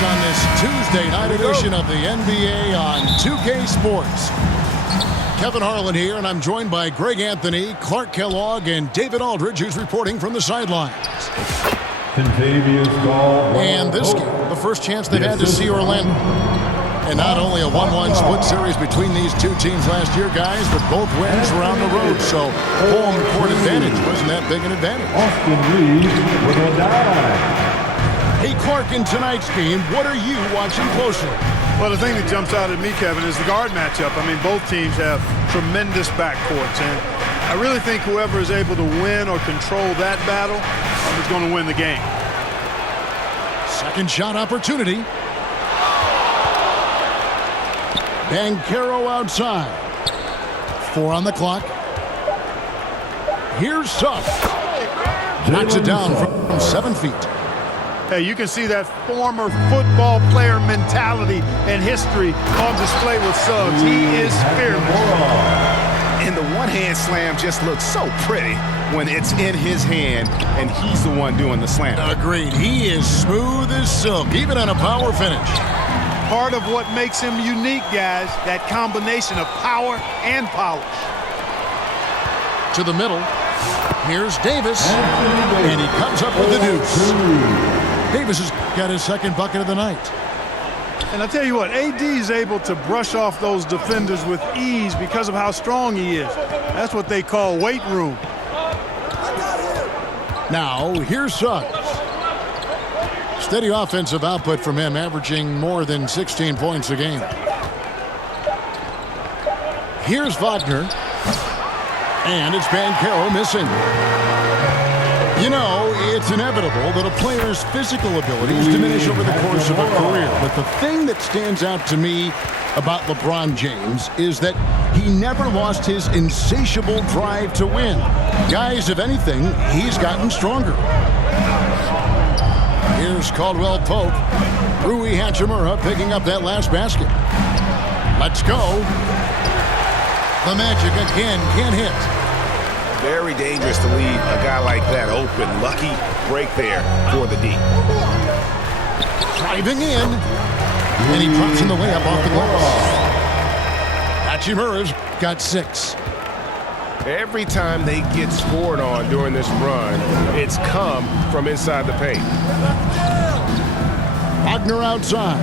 Sports on this Tuesday night edition of the NBA on 2K Sports. Kevin Harlan here, and I'm joined by Greg Anthony, Clark Kellogg, and David Aldridge, who's reporting from the sidelines. And this game, the first chance they've had to see Orlando. And not only a 1-1 split series between these two teams last year, guys, but both wins were on the road. So home court advantage wasn't that big an advantage. Austin Reeves with a dime. Hey, Clark, in tonight's game, what are you watching closely? Well, the thing that jumps out at me, Kevin, is the guard matchup. I mean, both teams have tremendous backcourts, and I really think whoever is able to win or control that battle is going to win the game. Second shot opportunity. Banchero outside. 4 on the clock. Here's Suggs. Knocks it down from 7 feet. Hey, you can see that former football player mentality and history on display with Suggs. He is fearless. And the one-hand slam just looks so pretty when it's in his hand and he's the one doing the slam. Agreed. He is smooth as silk, even on a power finish. Part of what makes him unique, guys, that combination of power and polish. To the middle. Here's Davis. And he comes up with the deuce. Davis has got his second bucket of the night. And I tell you what, AD is able to brush off those defenders with ease because of how strong he is. That's what they call weight room. Now, here's Suggs. Steady offensive output from him, averaging more than 16 points a game. Here's Wagner. And it's Banchero missing. You know, it's inevitable that a player's physical abilities diminish over the course of a career. But the thing that stands out to me about LeBron James is that he never lost his insatiable drive to win. Guys, if anything, he's gotten stronger. Here's Caldwell Pope. Rui Hachimura picking up that last basket. Let's go. The Magic again can't hit. Very dangerous to leave a guy like that open. Lucky break there for the D. Driving in. And he drops in the layup off the glass. Hachimura's got 6. Every time they get scored on during this run, it's come from inside the paint. Wagner outside.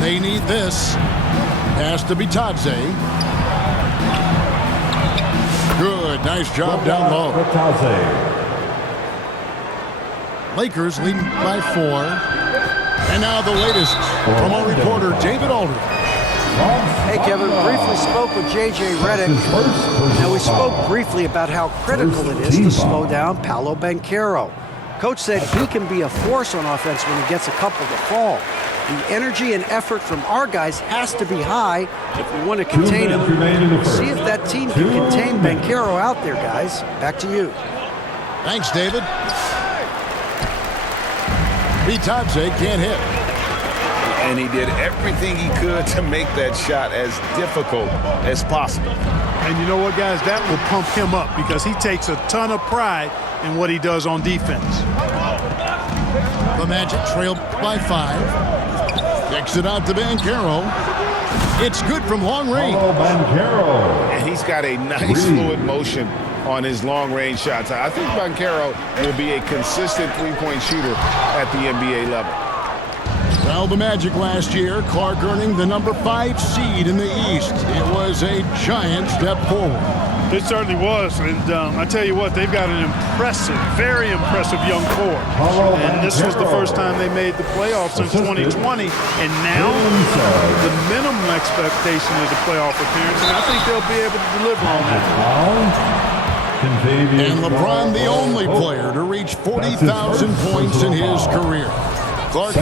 They need this. Has to be Tadze. Good. Nice job down low. Lakers leading by 4. And now the latest from our reporter, David Aldridge. Hey, Kevin, briefly spoke with J.J. Redick. Now, we spoke briefly about how critical it is to slow down Paolo Banchero. Coach said he can be a force on offense when he gets a couple to fall. The energy and effort from our guys has to be high if we want to contain him. See if that team can contain Banchero out there, guys. Back to you. Thanks, David. Tadze can't hit. And he did everything he could to make that shot as difficult as possible. And you know what, guys? That will pump him up because he takes a ton of pride in what he does on defense. The Magic trail by 5. Kicks it out to Banchero. It's good from long range. And he's got a nice fluid motion on his long-range shots. I think Banchero will be a consistent three-point shooter at the NBA level. Well, the Magic last year, Clark earning the number 5 seed in the East. It was a giant step forward. It certainly was, and I tell you what, they've got an impressive, very impressive young core. And this was the first time they made the playoffs since 2020, and now the minimum expectation is a playoff appearance, and I think they'll be able to deliver on that. And LeBron, the only player to reach 40,000 points in his career. Clark,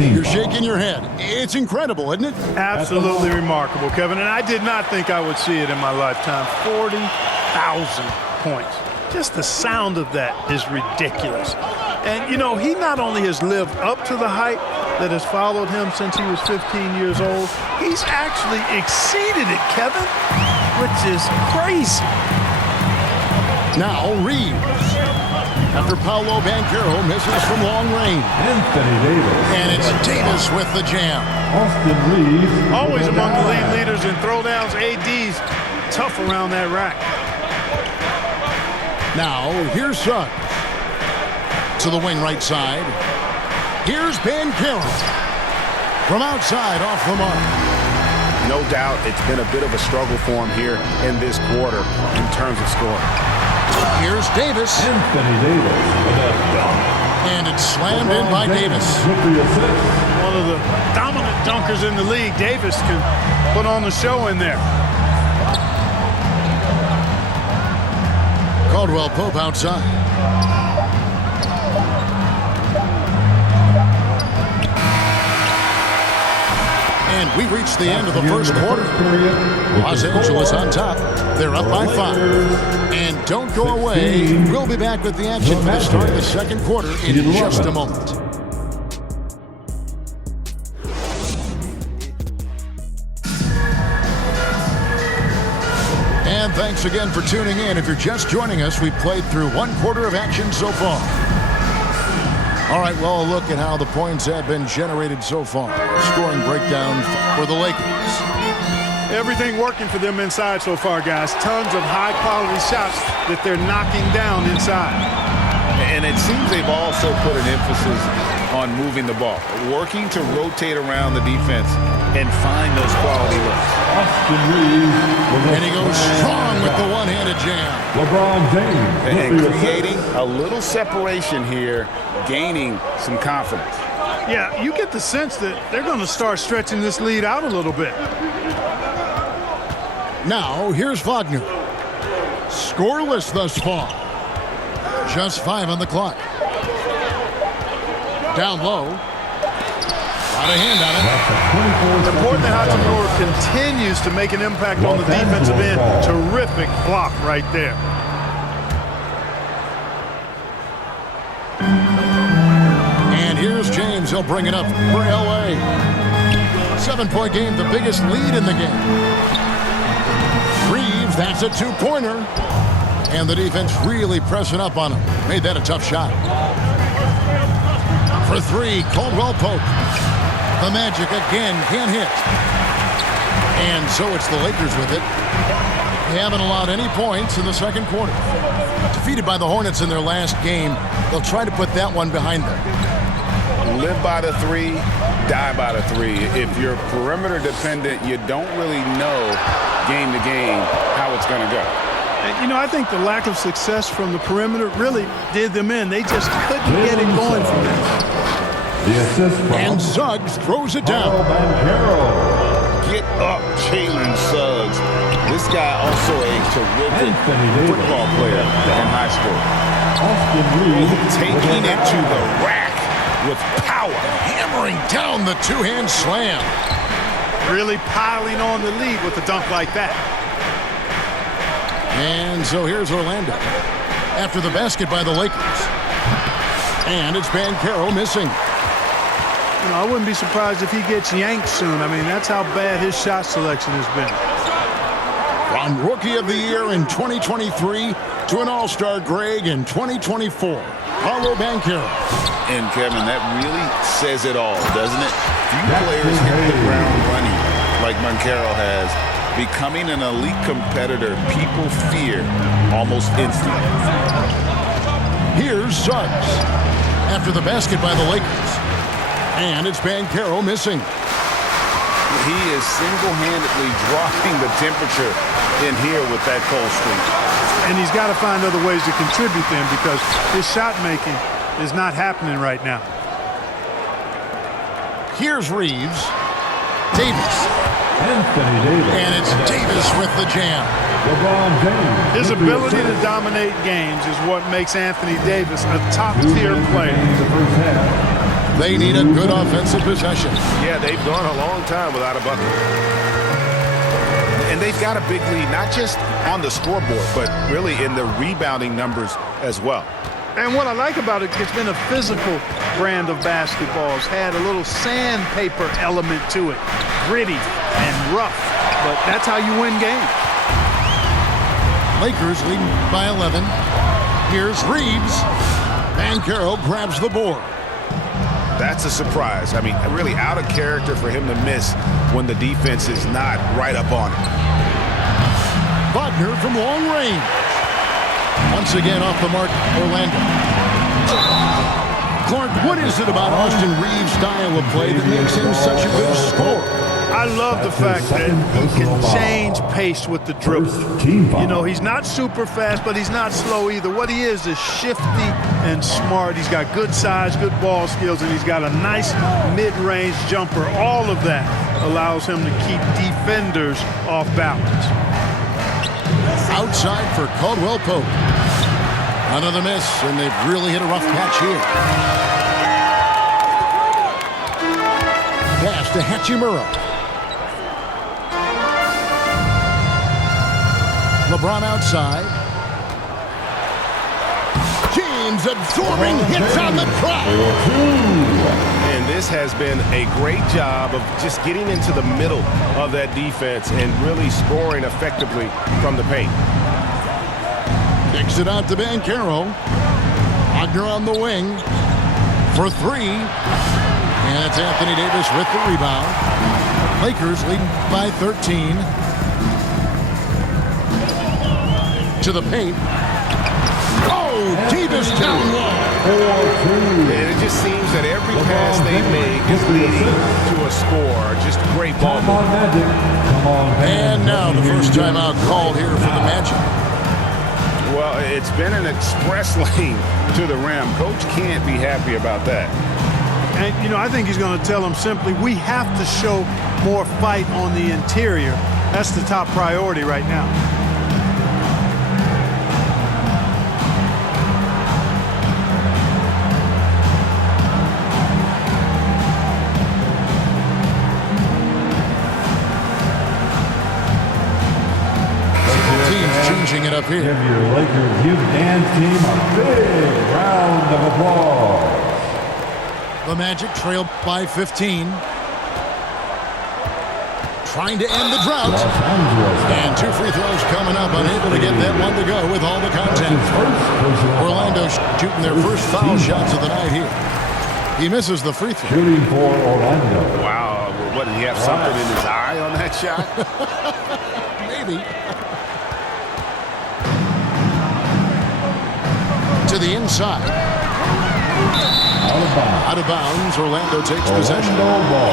you're shaking your head. It's incredible, isn't it? Absolutely remarkable, Kevin. And I did not think I would see it in my lifetime. 40,000 points. Just the sound of that is ridiculous. And, you know, he not only has lived up to the hype that has followed him since he was 15 years old, he's actually exceeded it, Kevin, which is crazy. Now Reeves. after Paolo Banchero misses from long range. Anthony Davis. And it's Davis with the jam. Austin Reeves. Always with a among the league dime. leaders in throwdowns. AD's tough around that rack. Now, here's Suggs. To the wing right side. Here's Banchero. From outside, off the mark. No doubt it's been a bit of a struggle for him here in this quarter in terms of scoring. Here's Davis. Anthony Davis with a dunk. And it's slammed in by Davis. With the assist. One of the dominant dunkers in the league. Davis can put on the show in there. Caldwell Pope outside. And we reached the end of the first quarter. Los Angeles on top. They're up by 5. And don't go away. We'll be back with the action for the start of the second quarter in just a moment. And thanks again for tuning in. If you're just joining us, we've played through one quarter of action so far. All right, well, a look at how the points have been generated so far. Scoring breakdown for the Lakers. Everything working for them inside so far, guys. Tons of high-quality shots that they're knocking down inside. And it seems they've also put an emphasis on moving the ball, working to rotate around the defense and find those quality looks. Austin Reeves. And he goes strong with the one-handed jam. LeBron James. And with the creating assist. a little separation here, gaining some confidence. Yeah, you get the sense that they're going to start stretching this lead out a little bit. Now, here's Wagner. Scoreless thus far. Just 5 on the clock. Down low. Got a hand on it. It's important that Hachimura continues to make an impact on the defensive end. Terrific block right there. And here's James. He'll bring it up for L.A. 7-point game, the biggest lead in the game. Reeves, that's a 2-pointer. And the defense really pressing up on him. Made that a tough shot. For 3, Caldwell Pope. The Magic again can't hit. And so it's the Lakers with it. They haven't allowed any points in the second quarter. Defeated by the Hornets in their last game, they'll try to put that one behind them. Live by the 3, die by the 3. If you're perimeter dependent, you don't really know game to game how it's going to go. You know, I think the lack of success from the perimeter really did them in. They just couldn't get it going from there. The assist from And Suggs throws it down. Paolo Banchero. Get up, Jalen Suggs. This guy also a terrific football player in high school. Austin Reeves. Taking it to the rack with power. Hammering down the two-hand slam. Really piling on the lead with a dunk like that. And so here's Orlando after the basket by the Lakers. And it's Banchero missing. You know, I wouldn't be surprised if he gets yanked soon. I mean, that's how bad his shot selection has been. From Rookie of the Year in 2023 to an All-Star Greg in 2024, Paolo Banchero. And Kevin, that really says it all, doesn't it? Few players hit the ground running like Banchero has. Becoming an elite competitor, people fear almost instantly. Here's Suggs after the basket by the Lakers. And it's Banchero missing. He is single-handedly dropping the temperature in here with that cold streak. And he's got to find other ways to contribute then because his shot making is not happening right now. Here's Reeves. Davis. Anthony Davis. And it's Davis with the jam. LeBron James. His with the ability to assist. dominate games is what makes Anthony Davis a top-tier player. The first half. They need a good offensive possession. Yeah, they've gone a long time without a bucket. And they've got a big lead, not just on the scoreboard, but really in the rebounding numbers as well. And what I like about it, it's been a physical brand of basketball. It's had a little sandpaper element to it. Gritty and rough, but that's how you win games. Lakers leading by 11. Here's Reeves. Banchero grabs the board. That's a surprise. I mean, really out of character for him to miss when the defense is not right up on it. Wagner from long range. Once again off the mark, Orlando. Clark, what is it about Austin Reeves' style of play that makes him such a good scorer? I love the fact that he can change pace with the dribble. You know, he's not super fast, but he's not slow either. What he is shifty and smart. He's got good size, good ball skills, and he's got a nice mid-range jumper. All of that allows him to keep defenders off balance. Outside for Caldwell Pope. Another miss, and they've really hit a rough patch here. Pass to Hachimura. LeBron outside. James absorbing hits on the trap. And this has been a great job of just getting into the middle of that defense and really scoring effectively from the paint. Kicks it out to Banchero. Wagner on the wing for three. And it's Anthony Davis with the rebound. Lakers leading by 13. To the paint. Oh, Davis down low. And it just seems that every pass they make is leading to a score. Just great ball movement. And now the first timeout called here for the Magic. Well, it's been an express lane to the rim. Coach can't be happy about that. And, you know, I think he's going to tell them simply, we have to show more fight on the interior. That's the top priority right now. Changing it up here. Give your Lakers youth dance team a big round of applause. The Magic trail by 15. Trying to end the drought. And two free throws coming up. Unable to get that one to go with all the contact. Orlando shooting their first foul shots of the night here. He misses the free throw. Shooting for Orlando. Wow, what, did he have something in his eye on that shot? Maybe. To the inside. Out of bounds. Orlando takes possession. Orlando ball.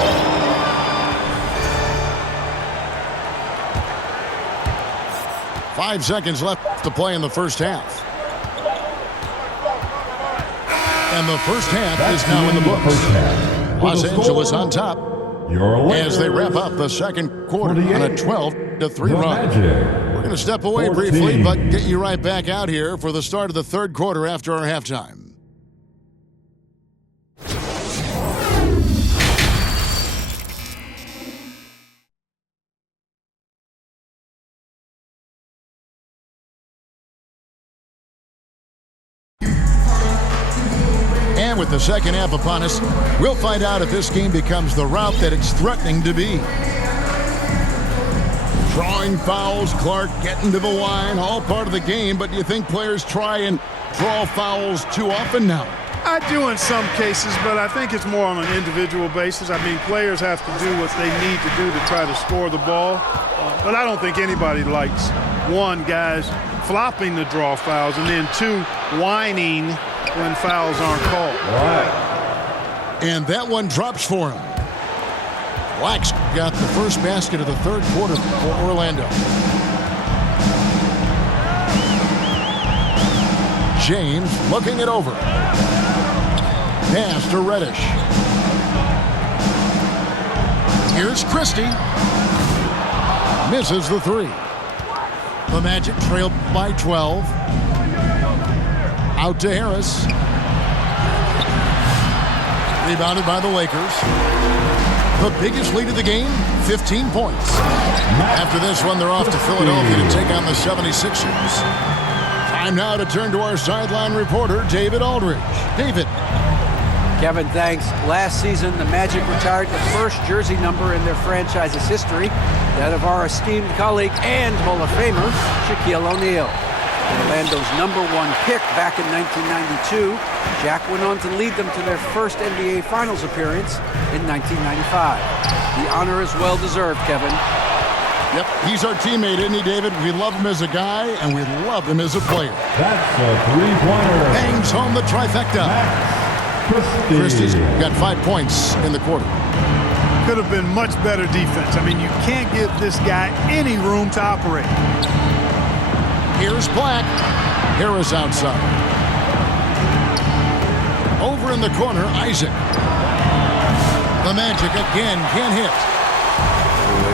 Five seconds left to play in the first half. And the first half is now in the books. Los Angeles on top as they wrap up the second quarter on a 12-3 run. We're going to step away briefly, but get you right back out here for the start of the third quarter after our halftime. And with the second half upon us, we'll find out if this game becomes the route that it's threatening to be. Drawing fouls, Clark getting to the line, all part of the game, but do you think players try and draw fouls too often now? I do in some cases, but I think it's more on an individual basis. I mean, players have to do what they need to do to try to score the ball. But I don't think anybody likes, one, guys flopping the draw fouls, and then two, whining when fouls aren't called. Right. And that one drops for him. Black's got the first basket of the third quarter for Orlando. James looking it over. Pass to Reddish. Here's Christie. Misses the three. The Magic trail by 12. Out to Harris. Rebounded by the Lakers. The biggest lead of the game, 15 points. After this one, they're off to Philadelphia to take on the 76ers. Time now to turn to our sideline reporter, David Aldridge. David. Kevin, thanks. Last season, the Magic retired the first jersey number in their franchise's history, that of our esteemed colleague and Hall of Famer, Shaquille O'Neal. Orlando's #1 pick back in 1992, Jack went on to lead them to their first NBA Finals appearance in 1995. The honor is well-deserved, Kevin. Yep, he's our teammate, isn't he, David? We love him as a guy, and we love him as a player. That's a three-pointer. Hangs home the trifecta. Christie's got 5 points in the quarter. Could have been much better defense. I mean, you can't give this guy any room to operate. Here's Black. Harris outside. Over in the corner, Isaac. The Magic again can't hit.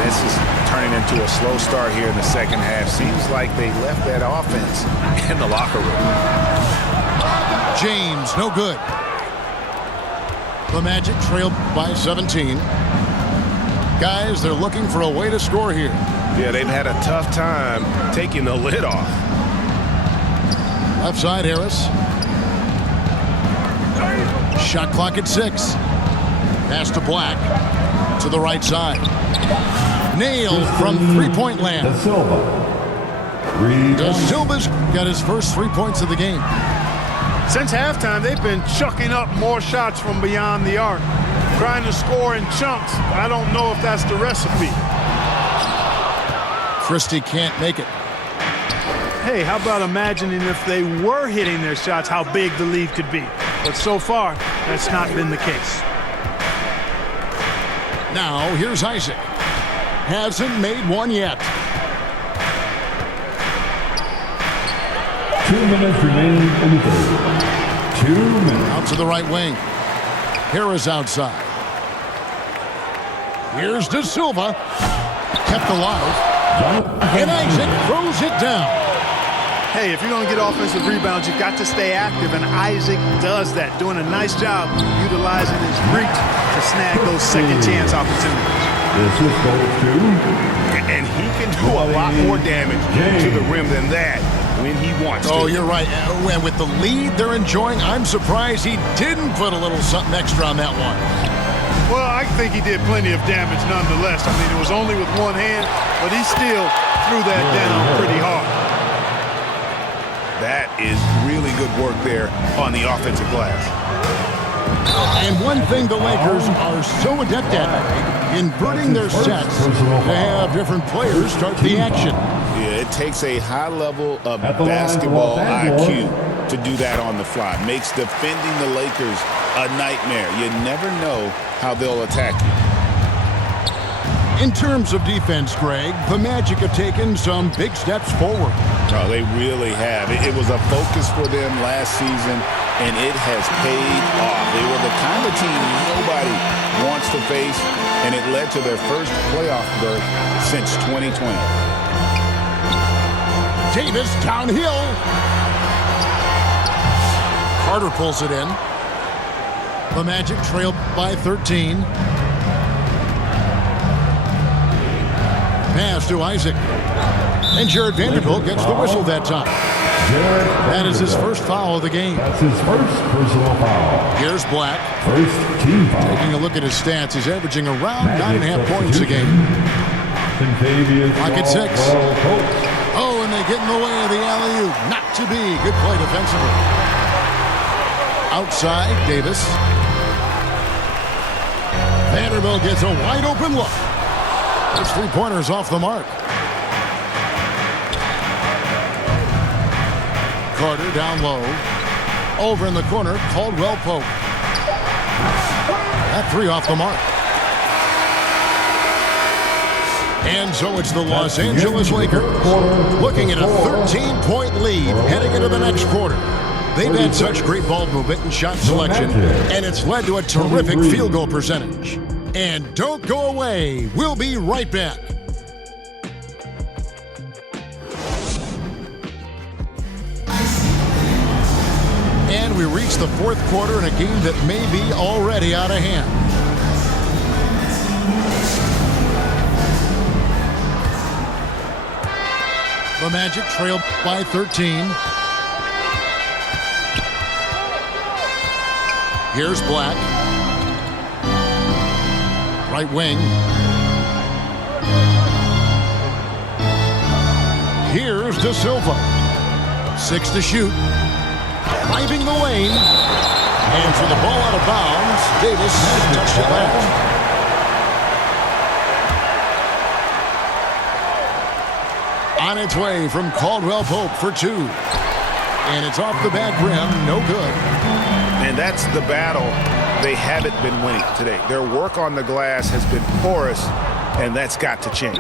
This is turning into a slow start here in the second half. Seems like they left that offense in the locker room. James, no good. The Magic trailed by 17. Guys, they're looking for a way to score here. Yeah, they've had a tough time taking the lid off. Left side, Harris. Shot clock at 6. Pass to Black. To the right side. Nailed from three-point land. Da Silva. Da Silva's got his first 3 points of the game. Since halftime, they've been chucking up more shots from beyond the arc, trying to score in chunks. I don't know if that's the recipe. Christie can't make it. Hey, how about imagining if they were hitting their shots, how big the lead could be? But so far, that's not been the case. Now, here's Isaac. Hasn't made one yet. 2 minutes remaining in the third. 2 minutes. Out to the right wing. Harris outside. Here's Da Silva. Kept alive. And Isaac throws it down. Hey, if you're going to get offensive rebounds, you've got to stay active, and Isaac does that, doing a nice job utilizing his reach to snag those second chance opportunities. This is goes to. And he can do a lot more damage to the rim than that when he wants to. Oh, you're right. And with the lead they're enjoying, I'm surprised he didn't put a little something extra on that one. Well, I think he did plenty of damage nonetheless. I mean, it was only with one hand, but he still threw that down pretty hard. That is really good work there on the offensive glass. And one thing the Lakers are so adept at, inverting their sets to have different players start the action. Yeah, it takes a high level of basketball IQ to do that on the fly. Makes defending the Lakers a nightmare. You never know how they'll attack you. In terms of defense, Greg, the Magic have taken some big steps forward. Oh, they really have. It was a focus for them last season, and it has paid off. They were the kind of team nobody wants to face, and it led to their first playoff berth since 2020. Davis downhill. Carter pulls it in. The Magic trail by 13. Pass to Isaac. And Jared Vanderbilt gets the whistle that time. That is his first foul of the game. That's his first personal foul. Here's Black. First team foul. Taking a look at his stats, he's averaging around 9.5 points a game. Clock at 6. Oh, and they get in the way of the alley-oop. Not to be. Good play defensively. Outside, Davis. Vanderbilt gets a wide-open look. His three-pointer's off the mark. Carter down low. Over in the corner, Caldwell Pope. That three off the mark. And so it's the Los Angeles Lakers looking at a 13-point lead heading into the next quarter. They've had such great ball movement and shot selection, and it's led to a terrific field goal percentage. And don't go away. We'll be right back. And we reach the fourth quarter in a game that may be already out of hand. The Magic trail by 13. Here's Black. Right wing. Here's Da Silva. 6 to shoot. Driving the lane. And for the ball out of bounds, Davis touched it last. On its way from Caldwell Pope for 2. And it's off the back rim, no good. And that's the battle they haven't been winning today. Their work on the glass has been porous, and that's got to change.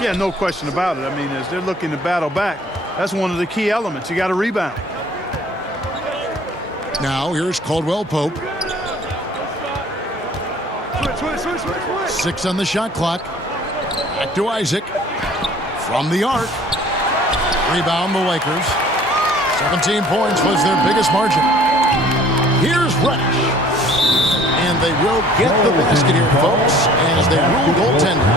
Yeah, no question about it. I mean, as they're looking to battle back, that's one of the key elements. You got to rebound. Now here's Caldwell Pope. 6 on the shot clock. Back to Isaac. From the arc. Rebound the Lakers. 17 points was their biggest margin. Here's Reddish. And they will get the basket here, folks, as they rule goaltending.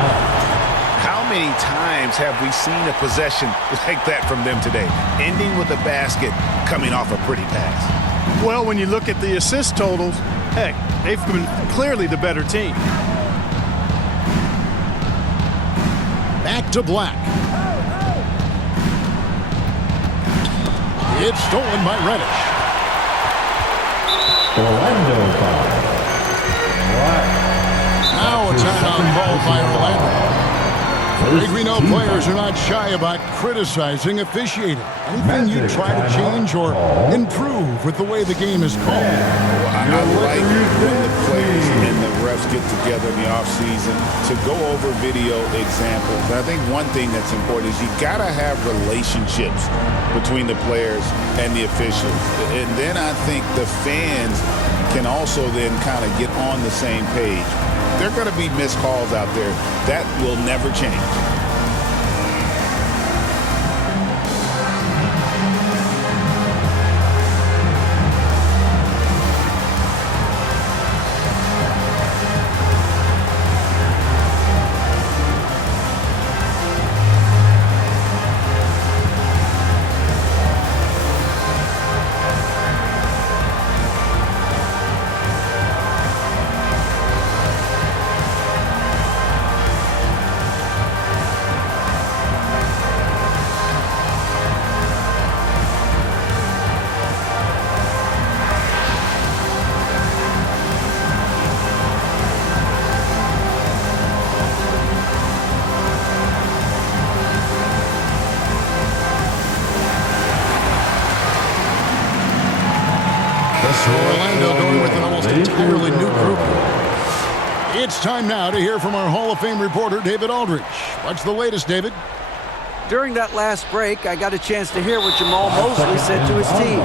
How many times have we seen a possession like that from them today? Ending with a basket, coming off a pretty pass. Well, when you look at the assist totals, heck, they've been clearly the better team. Back to Black. It's stolen by Reddish. Orlando foul. Black. Now a timeout called by Orlando. We know players are not shy about criticizing officiating. Anything you try to change or improve with the way the game is called? I like when the players and the refs get together in the offseason to go over video examples. I think one thing that's important is you got to have relationships between the players and the officials. And then I think the fans can also then kind of get on the same page. There are going to be missed calls out there. That will never change. Orlando going with an almost entirely new group. It's time now to hear from our Hall of Fame reporter, David Aldridge. What's the latest, David? During that last break, I got a chance to hear what Jamal Mosley said to his team.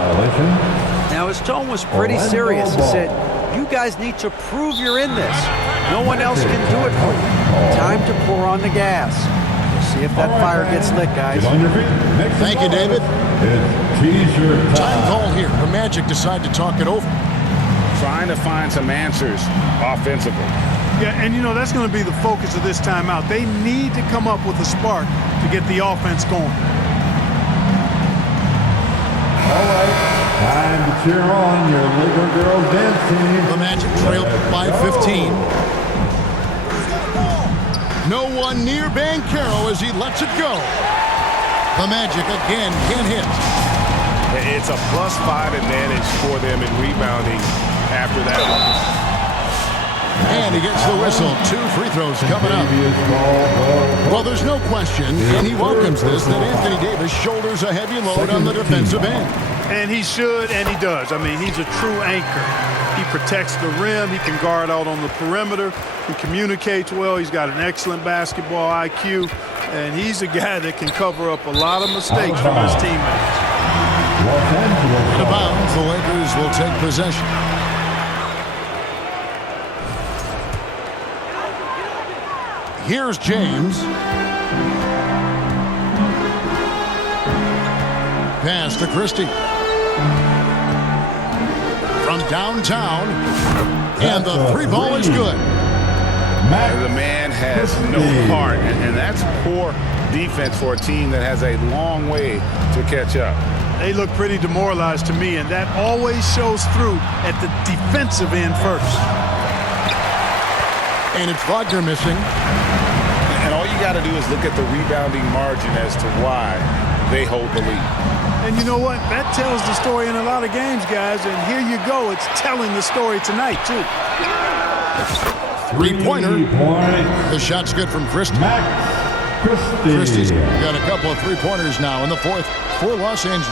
Now, his tone was pretty serious. He said, "You guys need to prove you're in this. No one else can do it for you. Time to pour on the gas." We'll see if that fire gets lit, guys. Thank you, David. It's T-shirt Time call here. The Magic decide to talk it over. Trying to find some answers offensively. Yeah, and you know, that's going to be the focus of this timeout. They need to come up with a spark to get the offense going. All right, time to cheer on your Laker girls dance team. The Magic trail by 15. No one near Banchero as he lets it go. The Magic again can't hit. It's a +5 advantage for them in rebounding after that one. And he gets the whistle. 2 free throws coming up. Well, there's no question, and he welcomes this, that Anthony Davis shoulders a heavy load on the defensive end. And he should, and he does. I mean, he's a true anchor. He protects the rim. He can guard out on the perimeter. He communicates well. He's got an excellent basketball IQ. And he's a guy that can cover up a lot of mistakes from his teammates. Out of bounds, the Lakers will take possession. Here's James. Pass to Christie. From downtown. And the 3 ball is good. The man has no heart, and that's poor defense for a team that has a long way to catch up. They look pretty demoralized to me, and that always shows through at the defensive end first. And it's Wagner missing. And all you got to do is look at the rebounding margin as to why they hold the lead. And you know what? That tells the story in a lot of games, guys. And here you go. It's telling the story tonight, too. Three-pointer. 3 points. The shot's good from Christie. Max Christie. Christie's got a couple of three-pointers now in the fourth for Los Angeles.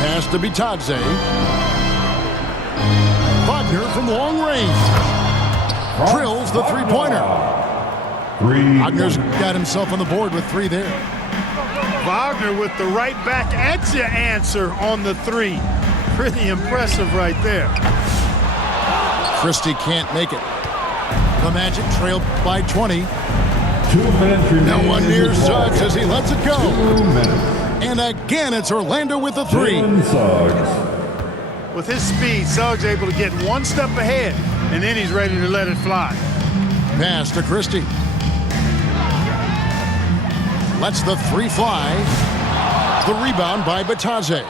Pass to Bitadze. Wagner from long range. Drills the three-pointer. Wagner's got himself on the board with 3 there. Wagner with the right back at your answer on the 3. Pretty impressive right there. Christie can't make it. The Magic trailed by 20. 2 minutes remaining. No one near Suggs as he lets it go. 2 minutes. And again, it's Orlando with the 3. Jalen Suggs. With his speed, Suggs able to get one step ahead, and then he's ready to let it fly. Pass to Christie. Lets the 3 fly. The rebound by Bitadze.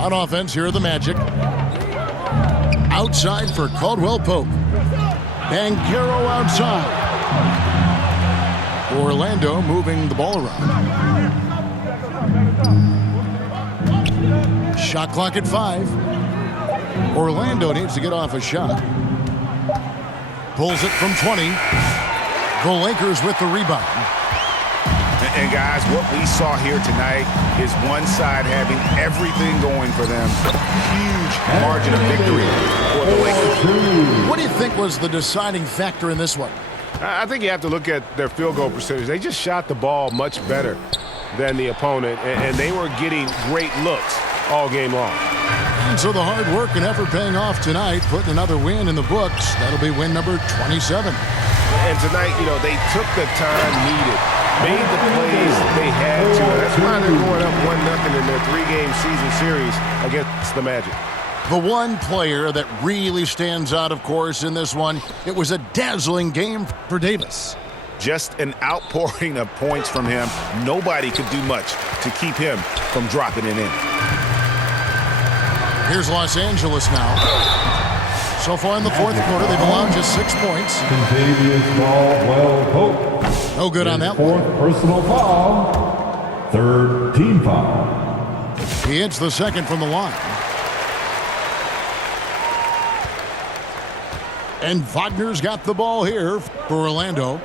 On offense, here are the Magic. Outside for Caldwell Pope. Banchero outside. Orlando moving the ball around. Shot clock at 5. Orlando needs to get off a shot. Pulls it from 20. The Lakers with the rebound. And guys, what we saw here tonight is one side having everything going for them. Huge margin of victory for the Lakers. What do you think was the deciding factor in this one? I think you have to look at their field goal percentage. They just shot the ball much better than the opponent, and they were getting great looks all game long. And so the hard work and effort paying off tonight, putting another win in the books. That'll be win number 27. And tonight, you know, they took the time needed, made the plays they had to. That's why they're going up 1-0 in their 3-game season series against the Magic. The one player that really stands out, of course, in this one, it was a dazzling game for Davis. Just an outpouring of points from him. Nobody could do much to keep him from dropping it in. Here's Los Angeles now. So far in the fourth quarter, they've allowed just 6 points. Contavious Caldwell Pope. No good on that one. 4th personal foul. 3rd team foul. He hits the second from the line. And Wagner's got the ball here for Orlando.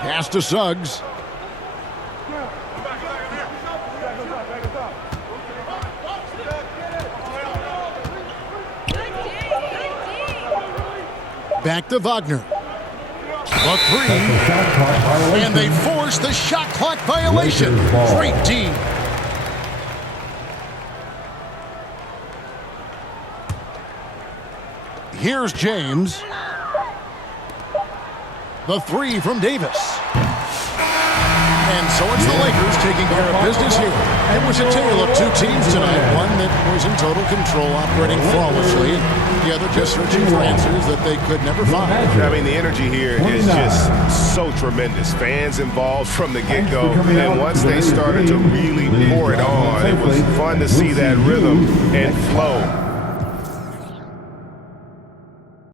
Pass to Suggs. Back to Wagner. The 3. And they force the shot clock violation. Great D. Here's James. The 3 from Davis. And so it's the Lakers taking care of business here. It was a tale of 2 teams tonight. One that was in total control, operating flawlessly. The other just searching for answers that they could never find. I mean, the energy here is just so tremendous. Fans involved from the get-go. And once they started to really pour it on, it was fun to see that rhythm and flow